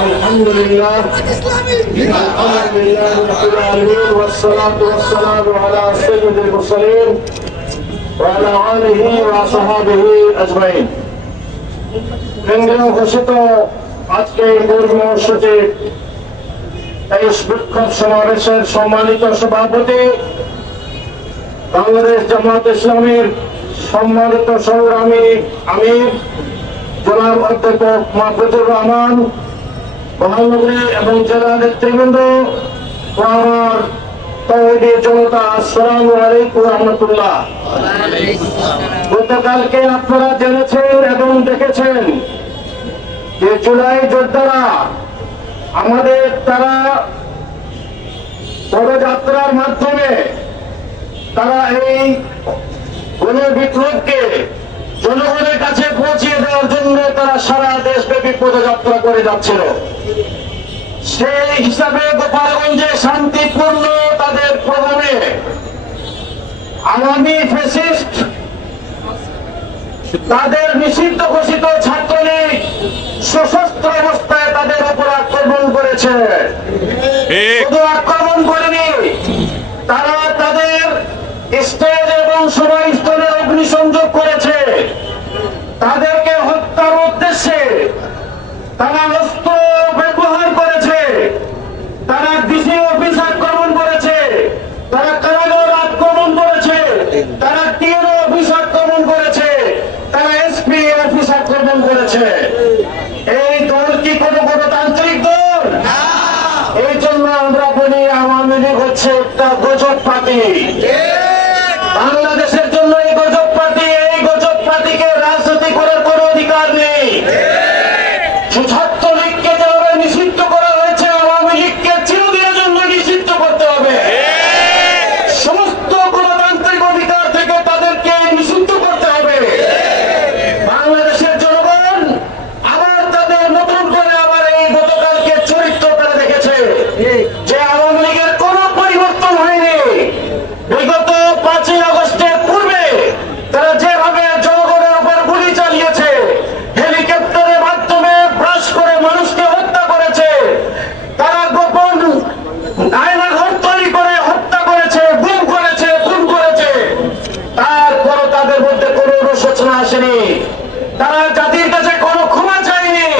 Alhamdulillah, alhamdulillah, rabbil alamin, wassalatu wassalamu ala sayyidil mursalin wa ala alihi wa sahbihi ajma'in. কেন্দ্রীয় ঘোষিত আজকে কর্মসূচি এই বিক্ষোভ সমাবেশের সম্মানিত সভাপতি বাংলাদেশ জামাত ইসলামীর সম্মানিত সংগ্রামী আমির জনাব অধ্যাপক মাহফুজুর রহমান, মহানগরী এবং জেলা নেতৃবৃন্দ ও আমার তৌহিদি জনতা, আসসালামু আলাইকুম রহমতুল্লাহ। গতকালকে আপনারা জেনেছেন এবং দেখেছেন যে জুলাই যোদ্ধারা আমাদের তারা পদযাত্রার মাধ্যমে তারা এই গণবিপ্লবকে জনগণের কাছে পৌঁছিয়ে দেওয়ার জন্য তারা সারা দেশব্যাপী পদযাত্রা করে যাচ্ছিল। সেই হিসাবে গোপালগঞ্জে শান্তিপূর্ণ তাদের প্রোগ্রামে আওয়ামী ফ্যাসিস্ট তাদের নিষিদ্ধ ঘোষিত ছাত্রলীগ সশস্ত্র অবস্থায় তাদের উপর আক্রমণ করেছে। শুধু আক্রমণ করেনি, তারা তাদের স্টেজ এবং সভাস্থলে অগ্নিসংযোগ করেছে। তাদেরকে হত্যার উদ্দেশ্যে তারা অস্ত্র ব্যবহার করেছে, তারা ডিসি অফিস আক্রমণ করেছে, তারা কারাগার আক্রমণ করেছে, তারা টিএনও অফিস আক্রমণ করেছে, তারা এসপি অফিস আক্রমণ করেছে। এই দল কি কোন গণতান্ত্রিক দল? এই জন্য আমরা বলি আওয়ামী লীগ হচ্ছে একটা গজব পার্টি। বাংলাদেশের জন্য এই গজব পার্টি, এই গজব পার্টিকে রাজনীতি করার কোন অধিকার নেই। ছাত্রলীগকে যেভাবে নিষিদ্ধ করা হয়েছে, আওয়ামী লীগকে চিরদিনের জন্য নিষিদ্ধ করতে হবে। সমস্ত গণতান্ত্রিক অধিকার থেকে তাদেরকে নিষিদ্ধ করতে হবে। বাংলাদেশের জনগণ আবার তাদের নতুন করে আবার এই গতকালকে চরিত্র তারা দেখেছে যে আওয়ামী লীগের কোন পরিবর্তন হয়নি। বিগত 5ই আগস্টের পূর্বে তারা যেভাবে জনগণের উপর গুলি চালিয়েছে, হেলিকপ্টারের মাধ্যমে ব্রাশ করে মানুষকে হত্যা করেছে, তারা গোপন আয়নাঘর তৈরি করে হত্যা করেছে, গুম করেছে, খুন করেছে, তারপরও তাদের মধ্যে কোনো অনুশোচনা আসেনি। তারা জাতির কাছে কোনো ক্ষমা চায়নি।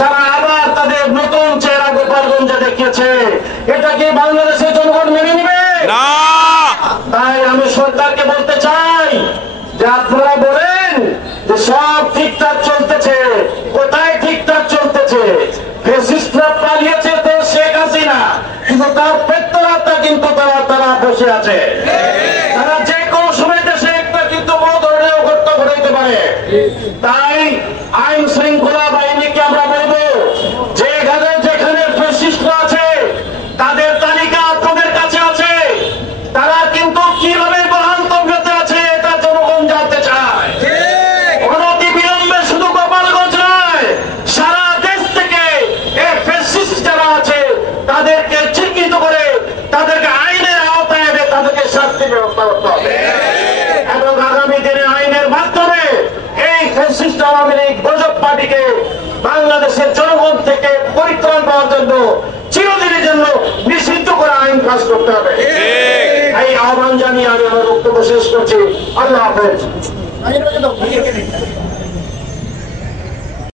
তারা আবার তাদের নতুন চেহারা গোপালগঞ্জে দেখিয়েছে। এটা কি বাংলাদেশের জনগণ মেনে নিবে? তাই আমি সরকারকে বলতে চাই যে আপনারা বলেন যে সব ঠিকঠাক চলতেছে, কোথায় ঠিকঠাক চলতেছে? ফ্যাসিস্টরা পালিয়েছে তো শেখ হাসিনা, কিন্তু তার পেট্রোলাটা কিন্তু তারা বসে আছে। তারা যে কোনো সময় দেশে একটা কিন্তু বড় ধরনের ঘটনা ঘটাইতে পারে। তাই আইন শৃঙ্খলা বাহিনীকে আমরা বলবো যে যেখানে ফ্যাসিস্টরা আছে তাদের তালিকা আপনাদের কাছে আছে। তারা কিন্তু কিভাবে গণতন্ত্রতে আছে এটা জনগণ জানতে চায়। অনতি বিলম্বে শুধু গোপালগঞ্জ নয়, সারা দেশ থেকে এই ফ্যাসিস্ট যারা আছে তাদেরকে চিহ্নিত করে তাদেরকে আইনের আওতায় এনে তাদেরকে শাস্তি ব্যবস্থা করতে হবে। এবং আগামী দিনে আইনের মাধ্যমে এই ফ্যাসিস্ট আওয়ামী লীগ গজব পার্টিকে বাংলাদেশের জনগণ থেকে পরিত্রাণ পাওয়ার জন্য চিরদিনের জন্য নিষিদ্ধ করে আইন পাস করতে হবে। এই আহ্বান জানিয়ে আমি আমার বক্তব্য শেষ করছি। আল্লাহ হাফেজ।